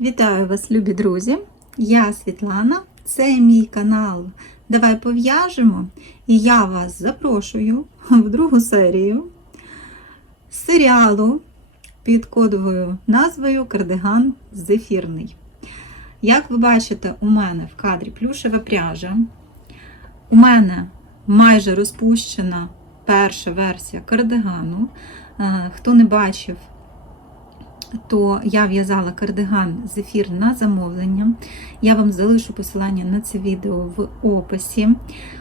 Вітаю вас, любі друзі! Я Світлана, це мій канал Давай пов'яжемо. І я вас запрошую в другу серію серіалу під кодовою назвою Кардиган Зефірний. Як ви бачите, у мене в кадрі плюшева пряжа. У мене майже розпущена перша версія кардигану. Е, Хто не бачив, то я в'язала кардиган зефір на замовлення. Я вам залишу посилання на це відео в описі.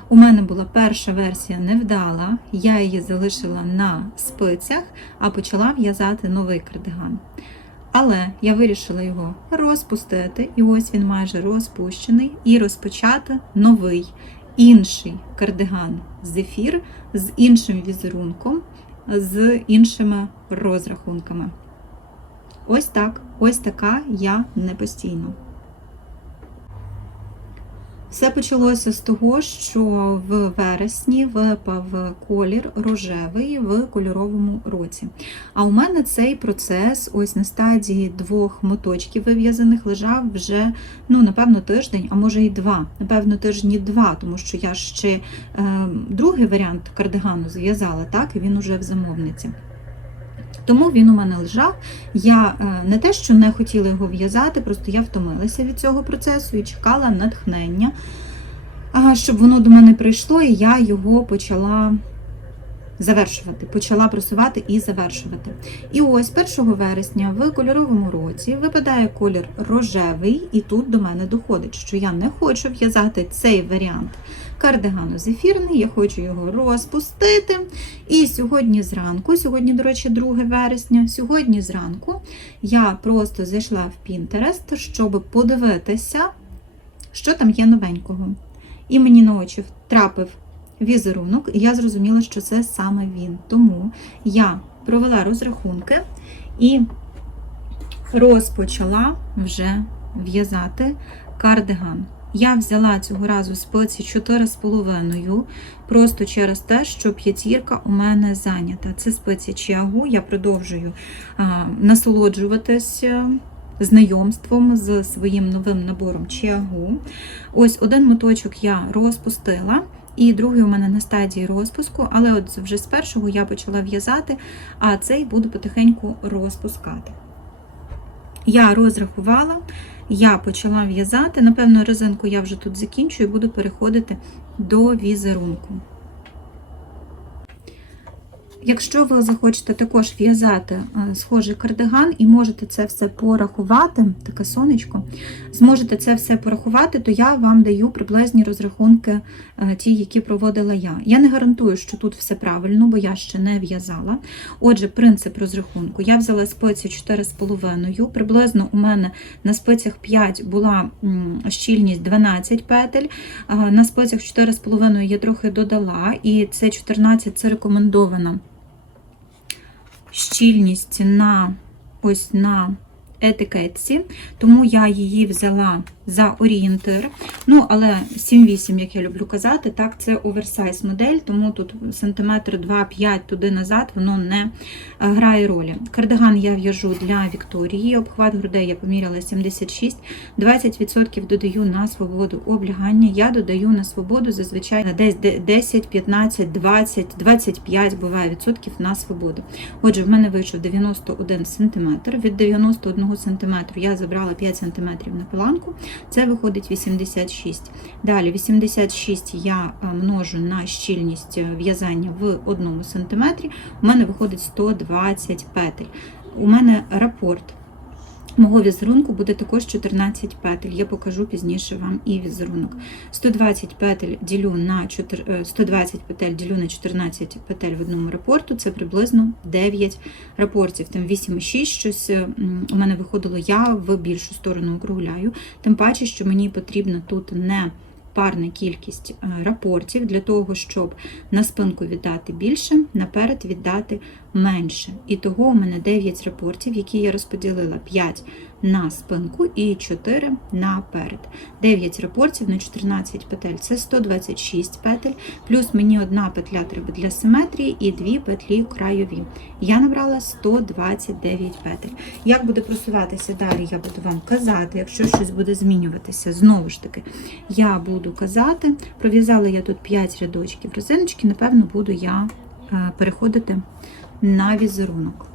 У мене була перша версія невдала, я її залишила на спицях, а почала в'язати новий кардиган. Але я вирішила його розпустити, і ось він майже розпущений, і розпочати новий інший кардиган зефір з іншим візерунком, з іншими розрахунками. Ось так, ось така я не постійно. Все почалося з того, що в вересні випав колір рожевий в кольоровому році. А у мене цей процес, ось на стадії двох моточків вив'язаних, лежав вже, ну, напевно, тиждень, а може і два. Напевно, тижні два, тому що я ще е, другий варіант кардигану зв'язала, так, і він уже в замовниці. Тому він у мене лежав. Я е, не те, що не хотіла його в'язати, просто я втомилася від цього процесу і чекала натхнення, щоб воно до мене прийшло, і я його почала завершувати, почала просувати і завершувати. І ось 1 вересня в кольоровому році випадає колір рожевий, і тут до мене доходить, що я не хочу в'язати цей варіант кардигану зефірний, я хочу його розпустити. І сьогодні зранку, сьогодні, до речі, 2 вересня, сьогодні зранку я просто зайшла в Pinterest, щоб подивитися, що там є новенького. І мені на очі втрапив візерунок, і я зрозуміла, що це саме він. Тому я провела розрахунки і розпочала вже в'язати кардиган. Я взяла цього разу спиці 4,5, просто через те, що п'ятірка у мене зайнята. Це спиці Чіагу, я продовжую а, насолоджуватись знайомством з своїм новим набором Чіагу. Ось один моточок я розпустила. І другий у мене на стадії розпуску, але от вже з першого я почала в'язати, а цей буду потихеньку розпускати. Я розрахувала, я почала в'язати. Напевно, резинку я вже тут закінчую і буду переходити до візерунку. Якщо ви захочете також в'язати схожий кардиган і можете це все порахувати, таке сонечко, зможете це все порахувати, то я вам даю приблизні розрахунки, ті, які проводила я. Я не гарантую, що тут все правильно, бо я ще не в'язала. Отже, принцип розрахунку. Я взяла спиці 4,5, приблизно у мене на спицях 5 була щільність 12 петель, на спицях 4,5 я трохи додала, і це 14 це рекомендовано щільність на ось на етикетці, тому я її взяла за орієнтир. Ну, але 7-8, як я люблю казати, так, це оверсайз модель, тому тут сантиметр 2-5 туди назад воно не е, грає ролі. Кардиган я в'яжу для Вікторії, обхват грудей я поміряла 76, 20% додаю на свободу облягання. Я додаю на свободу зазвичай десь 10, 15, 20, 25 буває відсотків на свободу. Отже, в мене вийшов 91 см. Від 91 см я забрала 5 см на планку. Це виходить 86. Далі 86 я е, множу на щільність е, в'язання в 1 см. У мене виходить 120 петель. У мене рапорт. Мого візерунку буде також 14 петель. Я покажу пізніше вам і візерунок. 120 петель ділю на 4, 120 петель ділю на 14 петель в одному рапорту, це приблизно 9 рапортів. Там 8,6 щось у мене виходило, я в більшу сторону округляю. Тим паче, що мені потрібно тут не парна кількість рапортів для того, щоб на спинку віддати більше, наперед віддати менше. І того у мене 9 репортів, які я розподілила 5 на спинку і 4 наперед. 9 репортів на 14 петель це 126 петель, плюс мені одна петля треба для симетрії і дві петлі краєві. Я набрала 129 петель. Як буде просуватися далі, я буду вам казати, якщо щось буде змінюватися, знову ж таки, я буду казати. Пров'язала я тут 5 рядочків резиночки, напевно, буду я е, переходити на візерунок.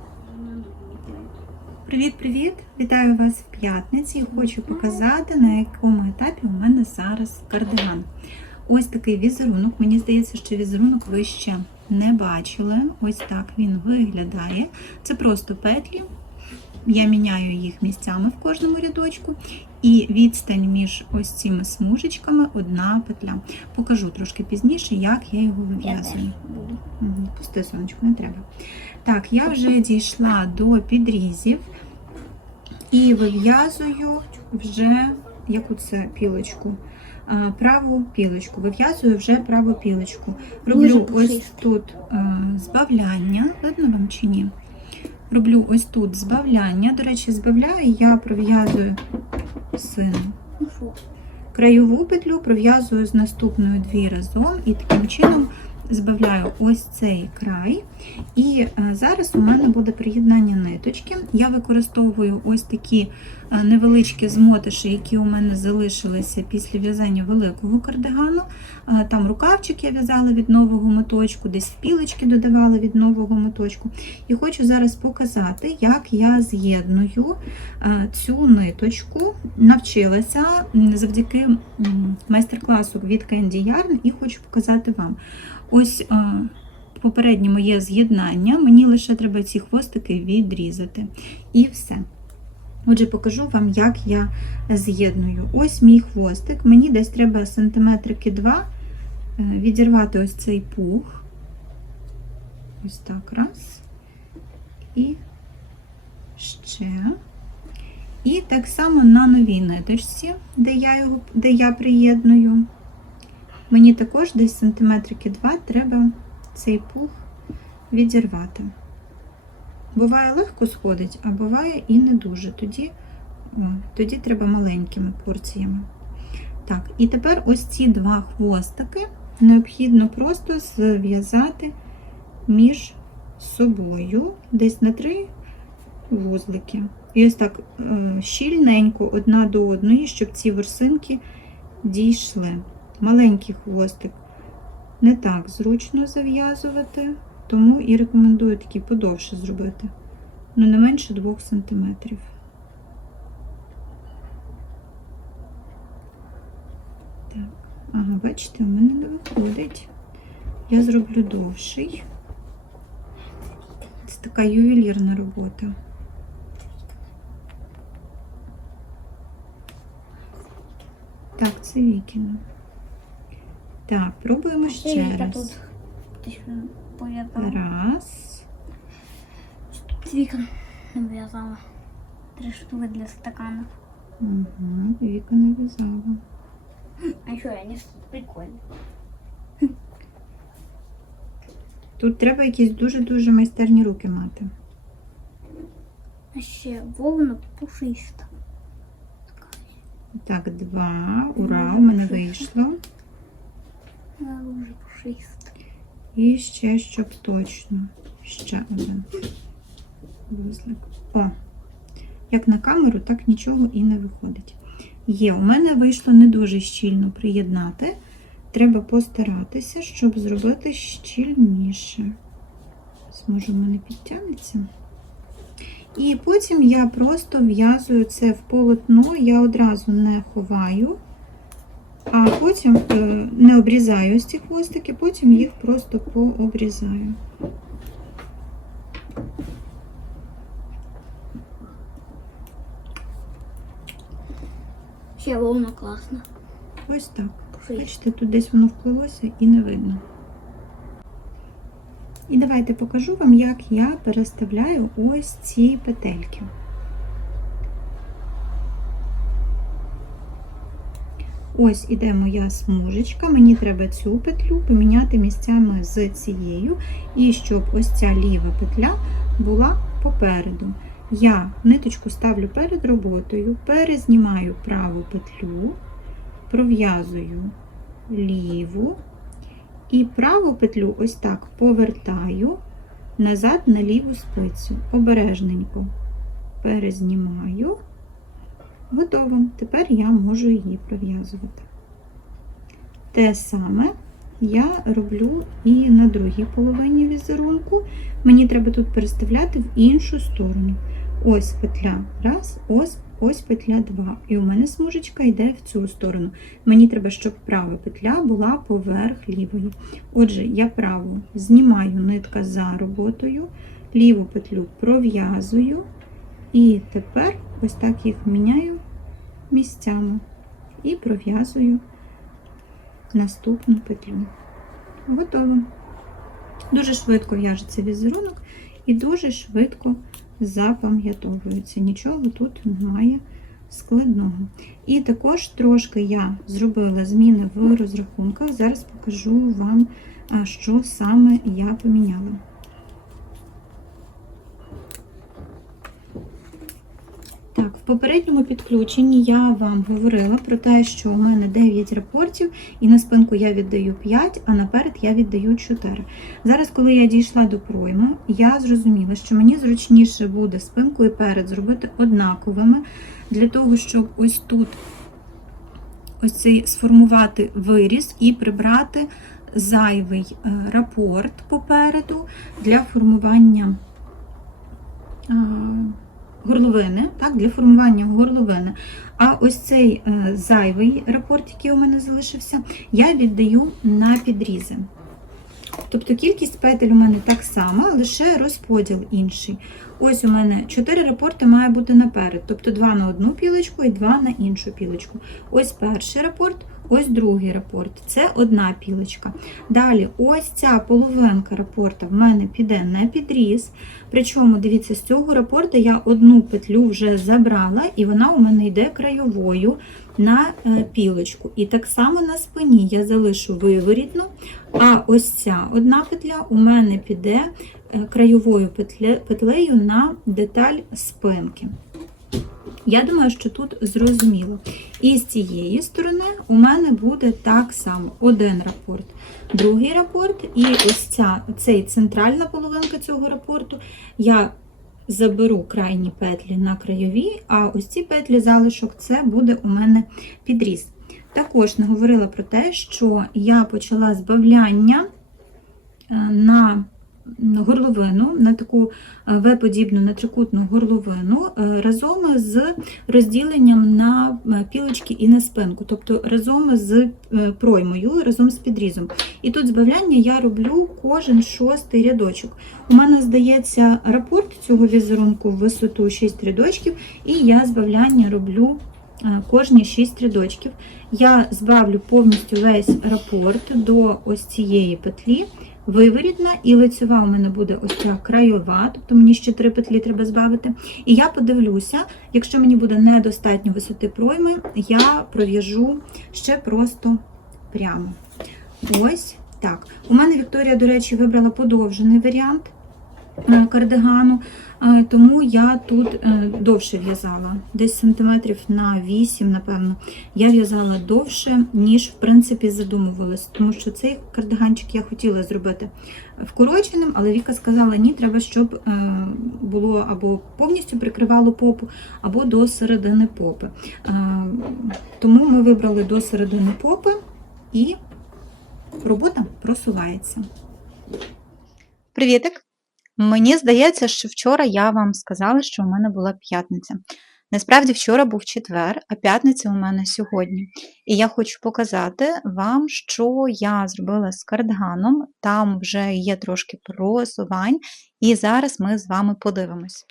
Привіт-привіт! Вітаю вас в п'ятниці і хочу показати, на якому етапі у мене зараз кардиган. Ось такий візерунок. Мені здається, що візерунок ви ще не бачили. Ось так він виглядає. Це просто петлі. Я міняю їх місцями в кожному рядочку. І відстань між ось цими смужечками одна петля. Покажу трошки пізніше, як я його вив'язую. Пусти, сонечко, не треба. Так, я вже дійшла до підрізів і вив'язую вже яку це пілочку. Праву пілочку. Вив'язую вже праву пілочку. Роблю ось тут збавляння. Видно вам чи ні? Роблю ось тут збавляння. До речі, збавляю, я пров'язую сину. Ну? Краєву петлю пров'язую з наступною дві разом і таким чином збавляю ось цей край. І е, зараз у мене буде приєднання ниточки. Я використовую ось такі невеличкі змотиші, які у мене залишилися після в'язання великого кардигану. Там рукавчик я в'язала від нового моточку, десь пілочки додавала від нового моточку. І хочу зараз показати, як я з'єдную цю ниточку. Навчилася завдяки майстер-класу від Candy Yarn і хочу показати вам. Ось попереднє моє з'єднання, мені лише треба ці хвостики відрізати. І все. Отже, покажу вам, як я з'єдную. Ось мій хвостик. Мені десь треба сантиметрики 2 е, відірвати ось цей пух. Ось так, раз. І ще. І так само на новій ниточці, де я, його, де я приєдную. Мені також десь сантиметрики 2 треба цей пух відірвати. Буває легко сходить, а буває і не дуже. Тоді, о, тоді треба маленькими порціями. Так, і тепер ось ці два хвостики необхідно просто зв'язати між собою десь на три вузлики. І ось так е, щільненько одна до одної, щоб ці ворсинки дійшли. Маленький хвостик не так зручно зав'язувати, тому і рекомендую такий подовше зробити. Ну, не менше 2 см. Так, ага, бачите, у мене не виходить. Я зроблю довший. Це така ювелірна робота. Так, це Вікіна. Так, пробуємо ще раз. Пов'язала? Раз. Тут нав'язала. Три штуки для стаканів. Угу, Віка нав'язала. А що, вони прикольні. Тут треба якісь дуже-дуже майстерні руки мати. А ще вовна пушиста. Так, два. Ура, у мене вийшло. Вона дуже пушиста. І ще, щоб точно. Ще один вузлик. О, як на камеру, так нічого і не виходить. Є, у мене вийшло не дуже щільно приєднати. Треба постаратися, щоб зробити щільніше. Зможу, в мене підтягнеться. І потім я просто в'язую це в полотно, я одразу не ховаю, а потім е, не обрізаю ось ці хвостики, потім їх просто пообрізаю. Ще вовна класна. Ось так. Бачите, тут десь воно вплилося і не видно. І давайте покажу вам, як я переставляю ось ці петельки. Ось іде моя смужечка. Мені треба цю петлю поміняти місцями з цією, і щоб ось ця ліва петля була попереду. Я ниточку ставлю перед роботою, перезнімаю праву петлю, пров'язую ліву і праву петлю ось так повертаю назад на ліву спицю. Обережненько перезнімаю. Готово. Тепер я можу її пров'язувати. Те саме я роблю і на другій половині візерунку. Мені треба тут переставляти в іншу сторону. Ось петля раз, ось, ось петля два. І у мене смужечка йде в цю сторону. Мені треба, щоб права петля була поверх лівої. Отже, я праву знімаю нитка за роботою, ліву петлю пров'язую. І тепер ось так їх міняю місцями і пров'язую наступну петлю. Готово. Дуже швидко в'яжеться візерунок і дуже швидко запам'ятовується. Нічого тут немає складного. І також трошки я зробила зміни в розрахунках. Зараз покажу вам, що саме я поміняла. Так, в попередньому підключенні я вам говорила про те, що у мене 9 рапортів, і на спинку я віддаю 5, а наперед я віддаю 4. Зараз, коли я дійшла до пройми, я зрозуміла, що мені зручніше буде спинку і перед зробити однаковими, для того, щоб ось тут ось цей сформувати виріз і прибрати зайвий е, рапорт попереду для формування. Горловини, так, для формування горловини. А ось цей е, зайвий рапорт, який у мене залишився, я віддаю на підрізи. Тобто кількість петель у мене так само, лише розподіл інший. Ось у мене 4 рапорти має бути наперед, тобто 2 на одну пілочку і 2 на іншу пілочку. Ось перший рапорт, ось другий рапорт. Це одна пілочка. Далі, ось ця половинка рапорта в мене піде на підріз. Причому, дивіться, з цього рапорта я одну петлю вже забрала, і вона у мене йде краєвою на е, пілочку. І так само на спині я залишу виворітну, а ось ця одна петля у мене піде е, краєвою петлею на деталь спинки. Я думаю, що тут зрозуміло. І з цієї сторони у мене буде так само один рапорт, другий рапорт, і ось ця, цей центральна половинка цього рапорту я заберу крайні петлі на краєві, а ось ці петлі залишок це буде у мене підріз. Також не говорила про те, що я почала збавляння е, на горловину, на таку е, В-подібну на трикутну горловину е, разом з розділенням на е, пілочки і на спинку, тобто разом з проймою, разом з підрізом. І тут збавляння я роблю кожен шостий рядочок. У мене здається рапорт цього візерунку в висоту 6 рядочків, і я збавляння роблю кожні 6 рядочків. Я збавлю повністю весь рапорт до ось цієї петлі. Виворітна і лицьова у мене буде ось ця краєва, тобто мені ще три петлі треба збавити. І я подивлюся, якщо мені буде недостатньо висоти пройми, я пров'яжу ще просто прямо. Ось так. У мене Вікторія, до речі, вибрала подовжений варіант кардигану, е, тому я тут е, довше в'язала, десь сантиметрів на 8, напевно. Я в'язала довше, ніж в принципі задумувалась, тому що цей кардиганчик я хотіла зробити вкороченим, але Віка сказала, ні, треба, щоб е, було або повністю прикривало попу, або до середини попи. Е, Тому ми вибрали до середини попи і робота просувається. Привітик! Мені здається, що вчора я вам сказала, що у мене була п'ятниця. Насправді, вчора був четвер, а п'ятниця у мене сьогодні. І я хочу показати вам, що я зробила з кардиганом. Там вже є трошки просувань, і зараз ми з вами подивимось.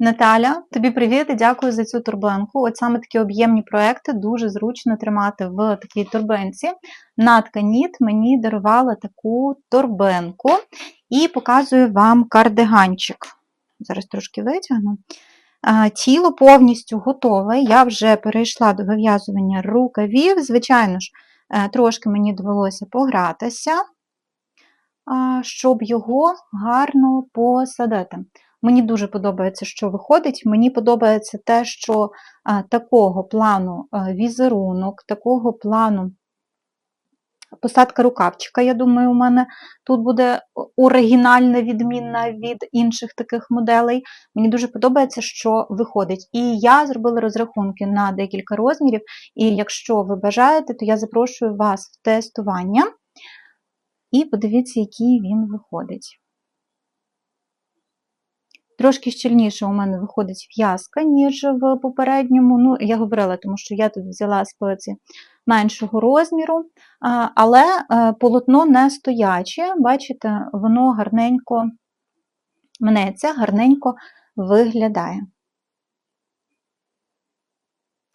Наталя, тобі привіт і дякую за цю турбинку. От саме такі об'ємні проекти дуже зручно тримати в такій турбинці. Натка Ніт мені дарувала таку торбинку і показую вам кардиганчик. Зараз трошки витягну. Тіло повністю готове. Я вже перейшла до вив'язування рукавів. Звичайно ж, е, трошки мені довелося погратися, щоб його гарно посадити. Мені дуже подобається, що виходить. Мені подобається те, що а, такого плану а, візерунок, такого плану посадка рукавчика, я думаю, у мене тут буде оригінальна, відмінна від інших таких моделей. Мені дуже подобається, що виходить. І я зробила розрахунки на декілька розмірів, і якщо ви бажаєте, то я запрошую вас в тестування і подивіться, який він виходить. Трошки щільніше у мене виходить в'язка, ніж в попередньому. Ну, я говорила, тому що я тут взяла спиці меншого розміру, але е, полотно не стояче, бачите, воно гарненько мнеться, гарненько виглядає.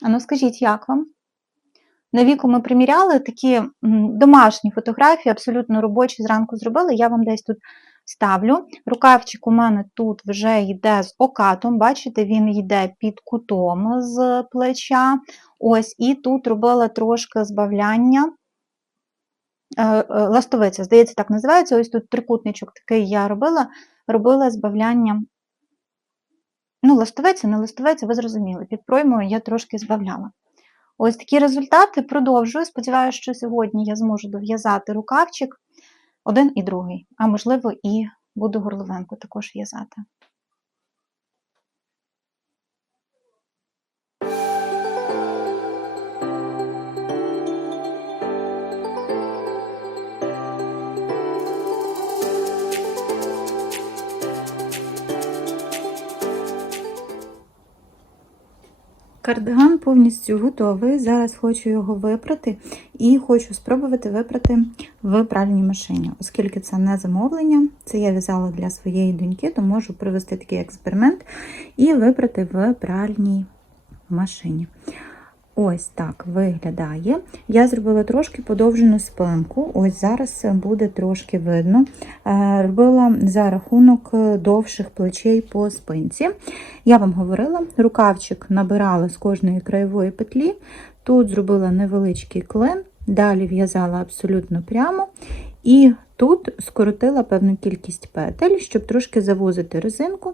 А ну скажіть, як вам? На віку ми приміряли такі домашні фотографії, абсолютно робочі зранку зробили. Я вам десь тут ставлю. Рукавчик у мене тут вже йде з окатом, бачите, він йде під кутом з плеча. Ось, і тут робила трошки збавляння. Е, е, Ластовиця, здається, так називається. Ось тут трикутничок такий я робила, робила збавляння. Ну, ластовиця, не ластовиця, ви зрозуміли. Під проймою я трошки збавляла. Ось такі результати продовжую. Сподіваюся, що сьогодні я зможу дов'язати рукавчик один і другий, а можливо, і буду горловенко також в'язати. Кардиган повністю готовий. Зараз хочу його випрати і хочу спробувати випрати в пральній машині. Оскільки це не замовлення, це я в'язала для своєї доньки, то можу провести такий експеримент і випрати в пральній машині. Ось так виглядає. Я зробила трошки подовжену спинку. Ось зараз буде трошки видно. Е, Робила за рахунок довших плечей по спинці. Я вам говорила, рукавчик набирала з кожної краєвої петлі. Тут зробила невеличкий клин, далі в'язала абсолютно прямо. І тут скоротила певну кількість петель, щоб трошки завозити резинку,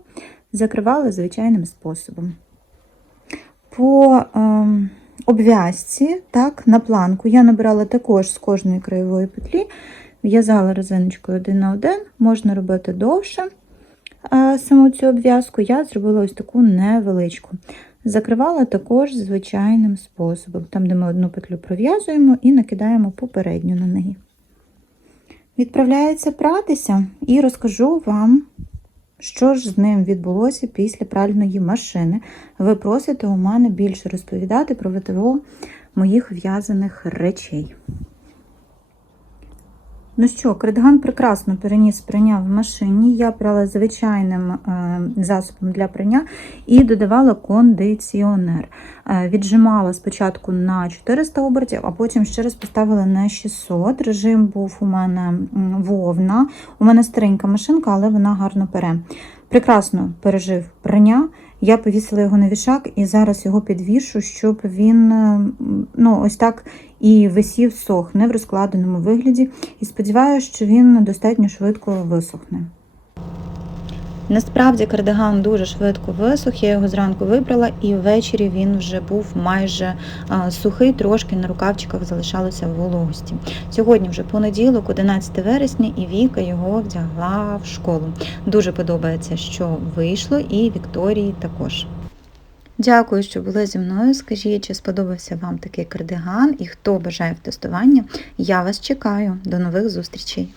закривала звичайним способом. По ем, обв'язці, так, на планку я набирала також з кожної краєвої петлі, в'язала резиночкою один на один, можна робити довше е, саму цю обв'язку, я зробила ось таку невеличку. Закривала також звичайним способом, там, де ми одну петлю пров'язуємо і накидаємо попередню на неї. Відправляється пратися і розкажу вам, що ж з ним відбулося після пральної машини. Ви просите у мене більше розповідати про ВТО моїх в'язаних речей. Ну що, кредган прекрасно переніс прання в машині. Я прала звичайним е, засобом для прання і додавала кондиціонер. Е, віджимала спочатку на 400 обертів, а потім ще раз поставила на 600. Режим був у мене вовна. У мене старенька машинка, але вона гарно пере. Прекрасно пережив прання. Я повісила його на вішак і зараз його підвішу, щоб він ну, ось так і висів сох, не в розкладеному вигляді. І сподіваюся, що він достатньо швидко висохне. Насправді кардиган дуже швидко висох, я його зранку вибрала, і ввечері він вже був майже сухий, трошки на рукавчиках залишалося вологості. Сьогодні вже понеділок, 11 вересня, і Віка його вдягла в школу. Дуже подобається, що вийшло, і Вікторії також. Дякую, що були зі мною. Скажіть, чи сподобався вам такий кардиган і хто бажає в тестування, я вас чекаю. До нових зустрічей!